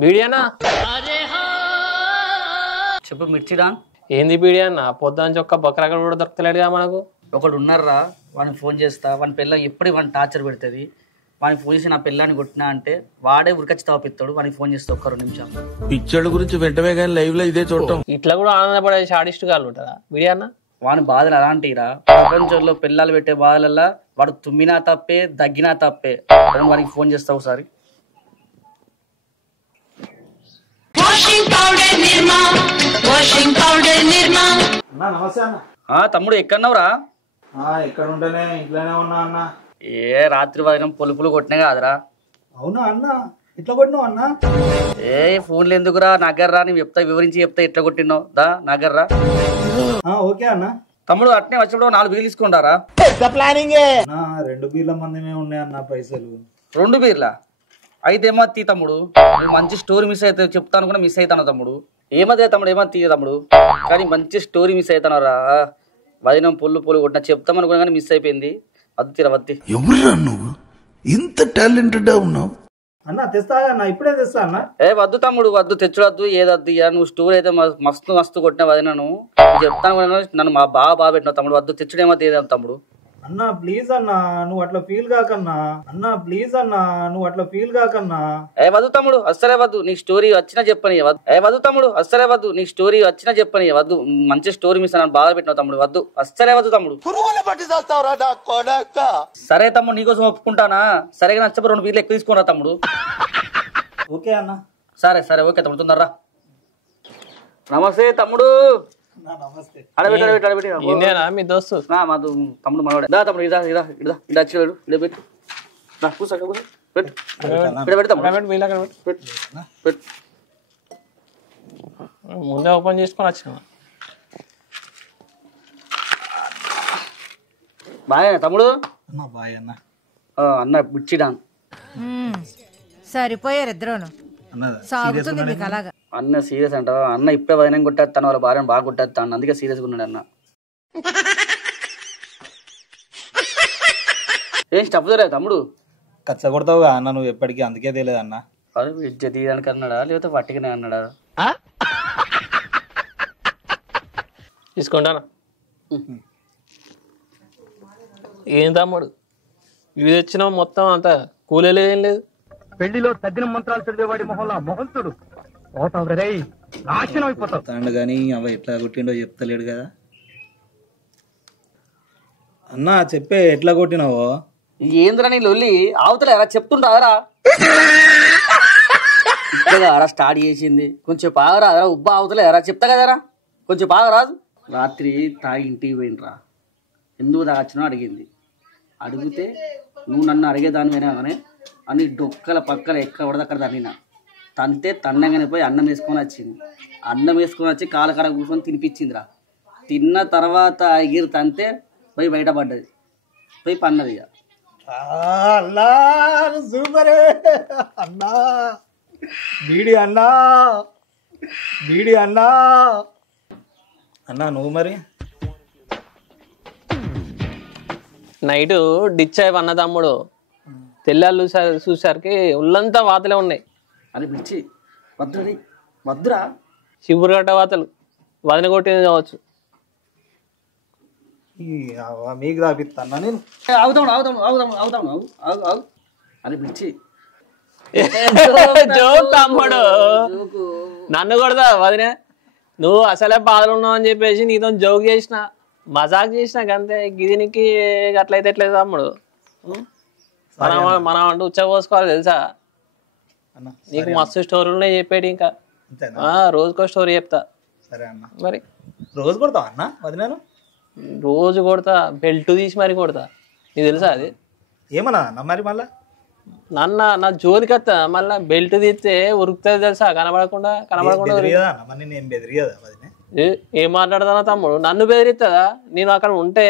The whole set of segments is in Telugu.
బీడియానా చెప్పు మిర్చిడా ఏంది బీడియానా పొద్దున ఒక్క బొక్కరక్కడ కూడా దొరకలేడుగా మనకు ఒకడు ఉన్నారా వాడిని ఫోన్ చేస్తా వాని పిల్ల ఎప్పుడు వాడిని టార్చర్ పెడుతుంది వానికి ఫోన్ చేసి నా పిల్లాన్ని కొట్టినా అంటే వాడే ఉరికొచ్చి తవ్విస్తాడు వానికి ఫోన్ చేస్తే ఒక్క 2 నిమిషాలు పిచ్చోళ్ళ గురించి వెంటనే కానీ లైవ్ లో ఇదే చూడటం ఇట్లా కూడా ఆనందపడే షాడిస్ట్ గాళ్ళు ఉంటారా బీడియానా వాని బాధలు అలాంటిరా ప్రపంచంలో పిల్లలు పెట్టే బాధలల్లా వాడు తుమ్మినా తప్పే దగ్గినా తప్పే వానికి ఫోన్ చేస్తావు ఒకసారి నమస్తే అన్న. తమ్ముడు ఎక్కడున్నావురా ఎక్కడ ఉంటేనే ఇంట్లోనే ఉన్నా అన్న. ఏ రాత్రి వాదనం పొలుపులు కొట్టినా కాదురా అవునా అన్న, ఇట్లా కొట్టినావు అన్న? ఏ ఫోన్లు ఎందుకురా నగర్రా నేను చెప్తా వివరించి చెప్తా ఎట్లా కొట్టినావు దా నగర్రా ఓకే అన్న. తమ్ముడు అట్నే వచ్చినప్పుడు 4 బీర్లు తీసుకుంటారా నా 2 బీర్ల మందమే ఉన్నాయన్న పైసలు. 2 బీర్లా అయితే ఏమో తీ తమ్ముడు నువ్వు మంచి స్టోరీ మిస్ అయితే చెప్తాను కూడా మిస్ అవుతాను తమ్ముడు ఏమదే తమ్ముడు ఏమో తీ తమ్ముడు కానీ మంచి స్టోరీ మిస్ అవుతాను రా వదినం పొల్లు కొట్టిన చెప్తాం అనుకున్నా కానీ మిస్ అయిపోయింది వద్దు తీరా వద్ది ఎవరురా నువ్వు ఇంత టాలెంటెడ్ ఉన్నావు అన్న తెస్తా అన్న, ఇప్పుడే తెస్తా అన్న. ఏ వద్దు తమ్ముడు వద్దు తెచ్చుడద్దు ఏదద్దు ఇక నువ్వు స్టోరీ అయితే మస్తు కొట్టినా వదినను చెప్తాను కూడా నన్ను మా బాగా పెట్టినావు తమ్ముడు వద్దు తెచ్చుడేమో తీయదాం తమ్ముడు అన్న ప్లీజ్ అన్న నువ్వు అట్లా ఫీల్ కాకన్నా. అన్న ప్లీజ్ అన్న నువ్వు అట్లా ఫీల్ కాకన్నా. ఏ వద్దు తమ్ముడు అస్సలే వద్దు నీ స్టోరీ వచ్చినా చెప్పని ఏ వద్దు తమ్ముడు అస్సలే వద్దు నీ స్టోరీ వచ్చినా చెప్పని వద్దు మంచి స్టోరీ మిస్ నన్ను బాగా పెట్టినావు తమ్ముడు వద్దు అస్సలే వద్దు తమ్ముడు సరే తమ్ముడు నీకోసం ఒప్పుకుంటానా సరేగా నచ్చపో 2 బీర్లు ఎక్కువ తీసుకున్నా తమ్ముడు ఓకే అన్న. సరే ఓకే తమ్ముడు తొందరరా నమస్తే తమ్ముడు నమస్తే. అడబెట్టి ఇందేనా మీ దోస్తు మా తమ్ముడు మనవాడే దా తమ్ముడు ఇదా వచ్చాడు ఇడ పెట్టు ముందే ఓపెన్ చేసుకొని వచ్చిన బాగా తమ్ముడు అన్న బాయ్ అన్న. అన్న బిచ్చిడా సరిపోయారు ఇద్దరును సాగుతుంది మీకు అలాగా అన్న సీరియస్ అంట అన్న ఇప్పుడే వదిన కొట్టేస్తాను వాళ్ళ భార్యను బాగా కొట్టేస్తాను అందుకే సీరియస్గా ఉన్నాడు అన్న ఏం చెప్పదురా తమ్ముడు కచ్చ కొడతావుగా అన్న నువ్వు ఎప్పటికీ, అందుకే తెలియదు అన్న. అదే విద్య తీయడానికి అన్నాడా లేకపోతే పట్టికనే అన్నాడా తీసుకుంటానా ఏం తమ్ముడు ఇవి తెచ్చినావు మొత్తం అంతా కూలేదు ఏం లేదు పెళ్లిలో తగ్గిన మంత్రాలు చదివేవాడి మొహంలో మొహంతుడు నాశనం అయిపోతావు తాండు కానీ అవ ఎట్లా కొట్టిండో చెప్తలేడు కదా అన్న. చెప్పే ఎట్లా కొట్టినావో. ఏంద్రా నీ లొల్లి అవతల ఎరా చెప్తుంటారా ఇప్పుడుగా స్టార్ట్ చేసింది కొంచెం బాగా అదరా ఉబ్బా అవతల ఎరా చెప్తా కదరా కొంచెం బాగా రాదు రాత్రి తాగి ఇంటికి పోయినరా ఎందుకు తాగచ్చినో అడిగింది అడిగితే నువ్వు నన్ను అడిగేదానివైనా కానీ అని డొక్కల పక్కల ఎక్కడ పడదక్కడ తన్నినా తంతే తన్నగానే పోయి అన్నం వేసుకొని వచ్చింది అన్నం వేసుకొని వచ్చి కాల కాడ కూర్చొని తినిపించిందిరా తిన్న తర్వాత ఎగిరి తంతే పోయి బయటపడ్డది పోయి పన్నది ఇక సూపరే అన్నా. బీడి అన్నా అన్నా నువ్వు మరి నైట్ డిచ్ అయ్యి అన్న తమ్ముడు తెల్లాళ్ళు చూసరికి ఒళ్ళంతా వాతలే ఉన్నాయి అని పిలిచి వద్దురా చిబురుగడ్డ వాతలు వదిన కొట్టింది కావచ్చు మీకు తాపిస్తాను నేను. ఆగుతాము అని పిలిచి జోక్ తమ్ముడు నన్ను కొడతా వదిన నువ్వు అసలే బాధలు ఉన్నావు అని చెప్పేసి నీతో జోక్ చేసిన మజాక్ చేసిన అంతే గిదినికి అట్లయితే ఎట్లయితే తమ్ముడు మనం అంటూ ఉచ్చ పోసుకోవాలి తెలుసా నీకు మస్తు స్టోరీలు చెప్పేటి ఇంకా రోజుకో స్టోరీ చెప్తా. సరే అన్న. మరి రోజు కొడతావు అన్న వదినాను? రోజు కొడతా బెల్ట్ తీసి మరి కొడతా నీకు తెలుసా అది ఏమన్నా అన్న మరి మళ్ళా నా జోలికి వస్తా మళ్ళా బెల్ట్ తీస్తే ఉరుకుతుంది తెలుసా కనబడకుండా నేను బెదిరియదా వదినే? ఏం మాట్లాడతానా తమ్ముడు నన్ను బెదిరిస్తుందా నేను అక్కడ ఉంటే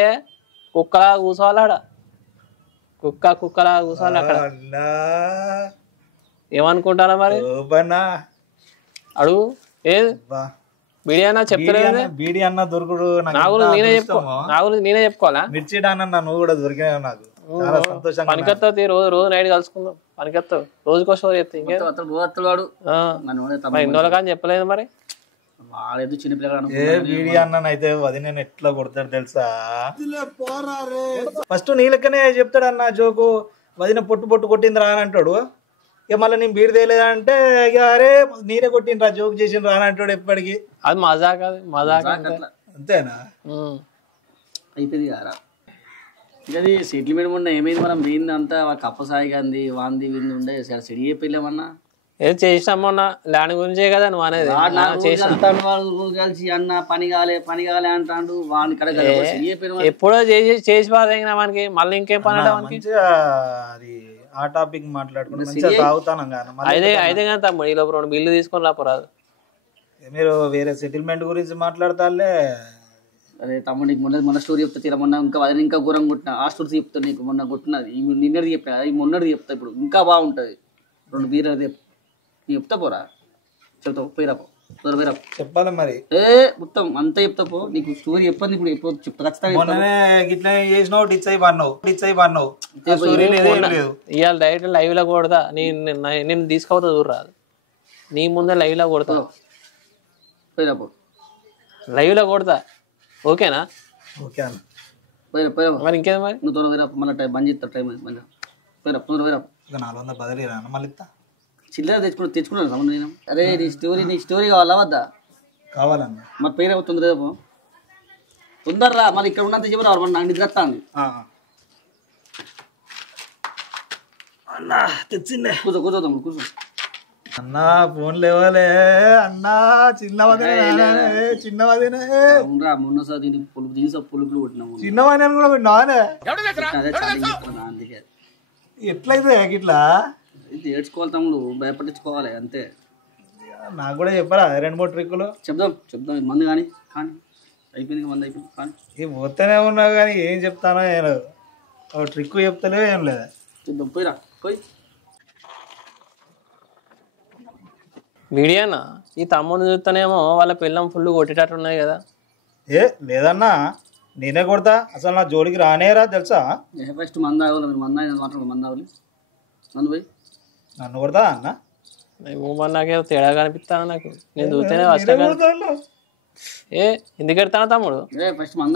కుక్కలా కూర్చోవాలి ఆడ కుక్కలా కూర్చోవాలి అక్కడ ఏమనుకుంటానా మరి అడుగు ఏది బిర్యానా చెప్తలేదు బీడి అన్న దొరుకుడు నా గురించి నేనే చెప్పుకోవాలా మిర్చి అన్న నువ్వు కూడా దొరికినావు నాకు చాలా సంతోషంగా పనికొత్తావు రోజు రోజు నైట్ కలుసుకుందాం. పనికొత్తావు రోజుకో స్టోరీ చెప్తే ఇంకే వాడు ఇందులో కానీ చెప్పలేదు మరి. వాడేదో చిన్నపిల్లగాడు ఏ వీడియో అన్ననైతే వదిన ఎట్లా కొడతాడు తెలుసా? ఫస్ట్ నీ లెక్కనే చెప్తాడు అన్న జోకు, వదిన పొట్టు కొట్టింది రా అని అంటాడు. ఇక మళ్ళీ నేను బీడి తేలేదంటే ఇక అరే నీరే కొట్టిండ్రా జోక్ చేసిండ్రా అని అంటాడు ఎప్పటికి. అది మజాక్, అది మజాక్ అంతేనా? అయిపోయింది కదా. ఇది సెటిల్మెంట్ మొన్న ఏమైంది మనం మెయిన్ అంతా కప్పసాయి గాంధీ వాంది వింది ఉండే సెడి చెప్పలేమన్నా ఏదో చేసినాం మొన్న ల్యాండ్ గురించే కదా నువ్వు అనేది. కలిసి అన్న పని కాలే అంటాడు వాడిని కడ ఎప్పుడో చేసి బాధ మనకి మళ్ళీ ఇంకేం పని అది ఆ టాపిక్ మాట్లాడుకుంటే అయితే కానీ తమ్ముడు ఈ లోపల 2 బిల్లు తీసుకొని రాపరాదు. మీరు వేరే సెటిల్మెంట్ గురించి మాట్లాడతాలే. అదే తమ్ముడు నీకు మొన్న స్టోరీ చెప్తా తీరా మొన్న ఇంకా అదే ఇంకా ఘోరంగా కొట్టిన ఆ స్టోరీ చెప్తా నీకు. మొన్న కొట్టినది నిన్నటి చెప్పా ఈ మొన్నటి చెప్తా ఇప్పుడు ఇంకా బాగుంటుంది. 2 బీర్ అది చెప్తా పోరా చెప్తావు పోయిరాపో పోయిరా చెప్పాలి మరి మొత్తం అంతా చెప్తా పో. నీకు స్టోరీ చెప్పండి ఇప్పుడు చెప్తా ఖచ్చితంగా. ఇవాళ డైరెక్ట్ లైవ్ లో కొడతా నేను తీసుకోవద్దా చూడరాదు నీ ముందే లైవ్ లో కొడతా పోయిరాపో లైవ్ లో కొడతా. ఓకేనా? ఓకే పోయిరా మరి ఇంకేది మరి నువ్వు త్వరగా పోయిరా మళ్ళీ బంద్ చేస్తా టైం మళ్ళీ పోయిరా పోయిరా 400 బదిలీ రాను మళ్ళీ చిల్లర తెచ్చుకున్నాను తమ్ముడు నేను. అరే నీ స్టోరీ కావాలా వద్దా? కావాలన్నా మరి పేరు అవుతుంది రేపు తొందరరా మళ్ళీ ఇక్కడ ఉన్నంత చెప్పి రావాలి నాకు నిద్ర వస్తాను. అన్నా తెచ్చిండే కూర్చో తమ్ముడు కూర్చో. అన్నా ఫోన్ లేవాలే అన్నా చిన్నవదినే మొన్నసారి దీనికి పులుపులు కొట్టినాము. చిన్నవాణి కూడా పెట్టినావానే అందుకే ఎట్లయితే ఇట్లా ఏడ్చుకోవాలి తమ్ముడు భయపట్టించుకోవాలి అంతే. నాకు కూడా చెప్పరా 2-3 ట్రిక్కులు చెప్దాం మంది కానీ అయిపోయింది మంది అయిపోయింది కానీ ఏం పోతేనే ఉన్నా కానీ ఏం చెప్తానో ఏం ట్రిక్ చెప్తలే ఏం లేదా. చెప్దాం పోయిరా పోయి. వీడియోనా ఈ తమ్ముడు చూస్తేనేమో వాళ్ళ పిల్లం ఫుల్ కొట్టేటట్టు ఉన్నాయి కదా. లేదన్నా నేనే కొడతా అసలు నా జోలికి రానేరా తెలుసా. ఫస్ట్ మంది ఆగవాలి మీరు మంది మాట్లాడు మంది ఆగలి మందు పోయి నన్ను కొడతా అన్న నాకేదో తేడా కనిపిస్తాను నాకు నేను చూస్తేనే ఎందుకు ఎడతాను తమ్ముడు ఫస్ట్ మంద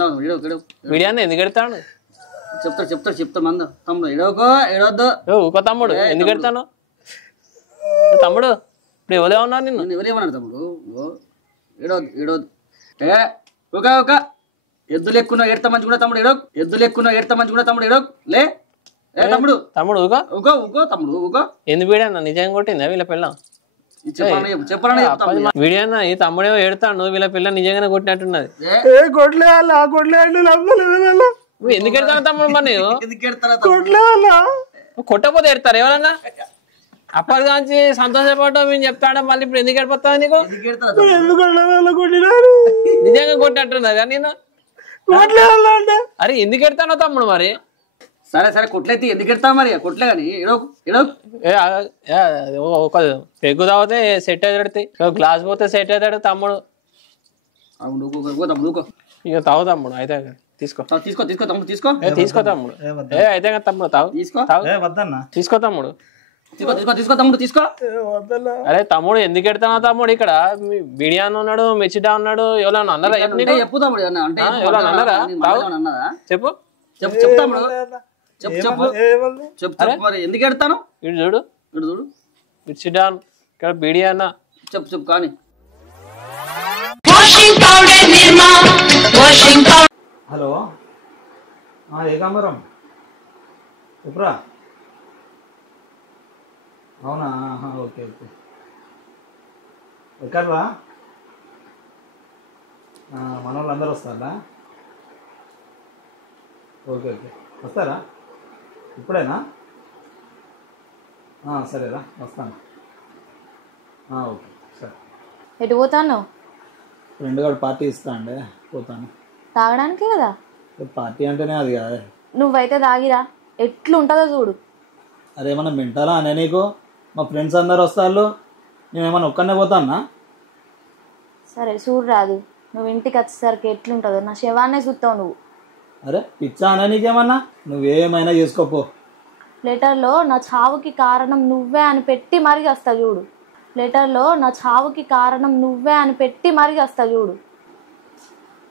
వీడియోని ఎందుకు ఎడతాను చెప్తా మంద తమ్ముడు ఏడవద్దు ఊకో తమ్ముడు ఎందుకు ఎడతాను తమ్ముడు ఇప్పుడు ఎవరే ఉన్నారు నిన్ను ఎవరేమన్నారు తమ్ముడు ఏడవద్దు ఒక ఎద్దులు ఎక్కువ ఎడతా మంచి కూడా తమ్ముడు ఎద్దులు ఎక్కువ ఎడతా మంచి కూడా తమ్ముడు లే తమ్ముడు ఊకో తమ్ముడు ఊకో ఎందుకు వీడియో నిజంగా కొట్టిందా వీళ్ళ పిల్ల వీడియో ఈ తమ్ముడేమో ఏడతాడు వీళ్ళ పిల్ల నిజంగానే కొట్టినట్టున్నది. నువ్వు ఎందుకు ఎడతావు తమ్ముడు మరి కొట్టకపోతే ఎడతారు ఎవరన్నా అప్పటిదాంచి సంతోషపడ్డావు మేము చెప్తాడా మళ్ళీ ఇప్పుడు ఎందుకు ఎడిపోతావు నీకు నిజంగా కొట్టినట్టున్నది కానీ నేను అరే ఎందుకు ఎడతానో తమ్ముడు మరి సరే కొట్లయితే ఎందుకు ఎడతావు మరి కొట్లే కానీ ఒక పెగ్గు తాగితే సెట్ అవుతాడు గ్లాస్ పోతే సెట్ అవుతాడు తమ్ముడు ఇక తాగు తమ్ముడు అయితే తీసుకో తమ్ముడు తీసుకో తమ్ముడు అయితే తమ్ముడు తాగు తీసుకో తమ్ముడు తీసుకో అరే తమ్ముడు ఎందుకు ఎడతావు తమ్ముడు ఇక్కడ బిడియాన్ ఉన్నాడు మిర్చిడా ఉన్నాడు ఎవరన్నా అన్నారా చెప్పు తమ్ముడు ఎవరన్నా అన్నారా చెప్పు చెప్పు మరి ఎందుకు ఎడతాను ఇటు చూడు మిర్చిడా ఇక్కడ బిడియానా చెప్పు కానీ హలో ఏకాంబరం చెప్పురా. అవునా ఓకే ఎక్కడ్రా మన వాళ్ళు అందరూ వస్తారా? ఓకే వస్తారా ఇప్పుడేనా? సరేరా వస్తాను. ఓకే సరే. ఎటు పోతాను? ఫ్రెండ్ గారు పార్టీ ఇస్తా అండి పోతాను. తాగడానికే కదా పార్టీ అంటేనే అది కదా. నువ్వైతే తాగిరా ఎట్లుంటుందో చూడు. అరే ఏమన్నా వింటారా అనే నీకు? మా ఫ్రెండ్స్ అందరు వస్తారు నేనేమన్నా ఒక్కనే పోతానా? సరే చూడు రాదు నువ్వు ఇంటికి వచ్చేసరికి ఎట్లుంటుందో నా శవాన్నే చూస్తావు నువ్వు. అరే పిచ్చా అన్న నీకేమన్నా నువ్వేమైనా చేసుకోపో. లెటర్లో నా చావుకి కారణం నువ్వే అని పెట్టి మరీ వస్తా చూడు. లెటర్లో నా చావుకి కారణం నువ్వే అని పెట్టి మరీ వస్తా చూడు.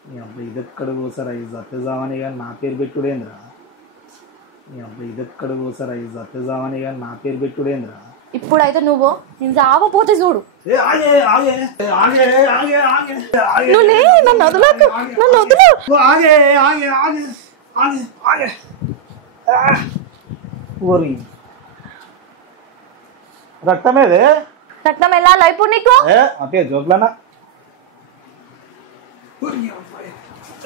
నీ అబ్బాయి ఇదెక్కడ పోసారా ఈ సత్యజామని కానీ నా పేరు పెట్టుడేంద్రా. నీ అబ్బాయి ఇదెక్కడ పోసారా ఈ సత్యజామని కానీ నా పేరు పెట్టుడేంద్రా. ఇప్పుడైతే నువ్వు నేను చావపోతే చూడు. నువ్వు లే, నన్ను వదలకు, నన్ను వదలు. రక్తమేదే రక్తం వెళ్ళాలా ఇప్పుడు నీకు? అంటే జోక్లనా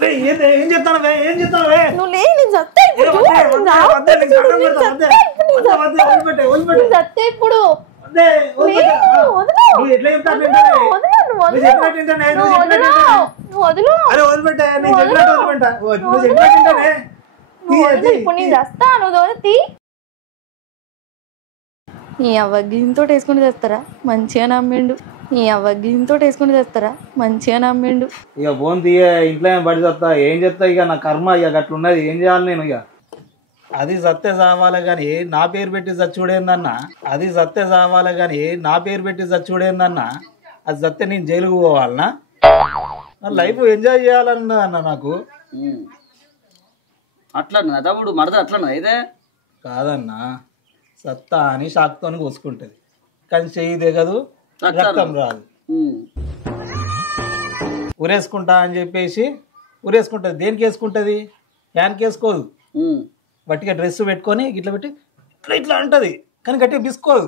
ఏం చెప్తాను ఏం చెప్తాను. నువ్వు లే, నేను సత్తా ఇప్పుడు చూడు. నేను చావకపోతే చూడు, నేను సత్తా ఇప్పుడు, నేను సత్తా ఇప్పుడు. నీ అవ్వగింతో వేసుకుని తెస్తారా మంచిగా నమ్మిండు. నీ అవ్వగింతో వేసుకుని తెస్తారా మంచిగా నమ్మిండు. ఇక ఫోన్ తీయ ఇంట్లో బడి చెప్తా ఏం చెప్తా. ఇక నా కర్మ ఇక అట్లున్నది, ఏం చేయాలి నేను. ఇక అది సత్య చావాలి కానీ నా పేరు పెట్టి చచ్చుడేందన్నా. అది సత్య చావాలి కానీ నా పేరు పెట్టి చచ్చుడేందన్నా. అది సత్య నేను జైలుకు పోవాలనా? లైఫ్ ఎంజాయ్ చేయాలన్నా అన్న నాకు. అట్లా తమ్ముడు మరద అట్లా అయితే కాదన్నా, సత్తా అని షాక్తో కోసుకుంటుంది కానీ చెయ్యి దిగదు, రక్తం రాదు. ఉరేసుకుంటా అని చెప్పేసి ఉరేసుకుంటుంది. దేనికి వేసుకుంటుంది? ఫ్యాన్కి వేసుకోదు. గట్టిగా డ్రెస్ పెట్టుకొని ఇట్లా పెట్టి ఇట్లా ఇట్లా ఉంటుంది కానీ గట్టిగా బిసుకోదు.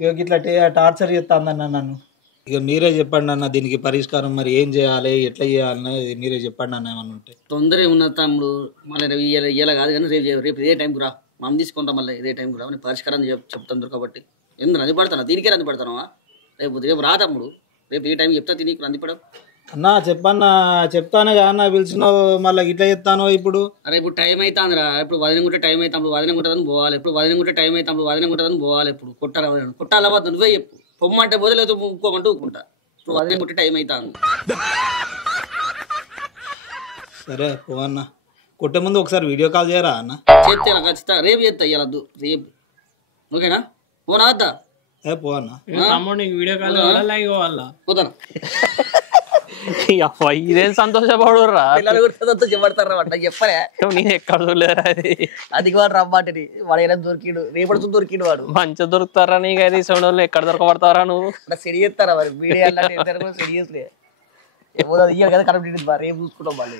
ఇక ఇట్లా టార్చర్ చేస్తాందన్న నన్ను. ఇక మీరే చెప్పండి అన్న దీనికి పరిష్కారం. మరి ఏం చేయాలి, ఎట్లా చేయాలన్నా మీరే చెప్పండి అన్న. ఏమన్నా ఉంటే తొందర ఉన్నది తమ్ముడు. మళ్ళీ ఇలా కాదు కానీ రేపు ఇదే టైంకి రా, మనం తీసుకుంటాం. మళ్ళీ ఇదే టైంకి రా, పరిష్కారం చెప్తాను కాబట్టి. ఎందుకు రంది పడతాను? దీనికే రంది పడతాను. రేపు రా తమ్ముడు, రేపు ఏ టైంకి చెప్తా తిని రంది పడవు అన్నా. చెప్పన్నా, చెప్తానే కదా పిలిచినావు, మళ్ళీ ఇట్లా చెప్తాను ఇప్పుడు. అరే ఇప్పుడు టైం అవుతుందిరా. ఇప్పుడు వదిన గుంటే టైం అవుతాం, వదిన గుంటుందని పోవాలి. ఇప్పుడు వదిన గుంటే టైం అవుతాం, వదిన గుంటుందని పోవాలి. ఇప్పుడు కొట్టాలా పోతుంది నువ్వే చెప్పు. పొమ్మంటే పోదలేదు, ఊక్కోమంటే ఊక్కుంటా. ఇప్పుడు వదిన గుంటే టైం అవుతాను. సరే పోవన్నా. కొట్టే ముందు ఒకసారి వీడియో కాల్ చేయరా అన్న? చేస్తే నాకు ఖచ్చితంగా రేపు చేస్తా. ఇవ్వద్దు రేపు, ఓకేనా? పోనా వద్దా? పోవన్నా. తమ్ముడు నీకు వీడియో కాల్ కావాలా? పోతాను. ఇదేం సంతోషపడురా. పిల్లలు కూడా చెప్పడతారా అంట చెప్పలే. నేను ఎక్కడ చూడలేరా అది. అది వాడు రమ్మాటని వాడు ఏదైనా దొరికిడు, రేపడుతూ దొరికిడు వాడు. మంచిగా దొరుకుతారా నీకు? అయితే సోడోళ్ళు ఎక్కడ దొరకబడతారా నువ్వు? సెడి చేస్తారా మరి వీడియో సెడి చేసలే. ఏమో ఇయ్యాలి కదా కరెక్ట్ రేపు చూసుకుంటాం వాళ్ళు.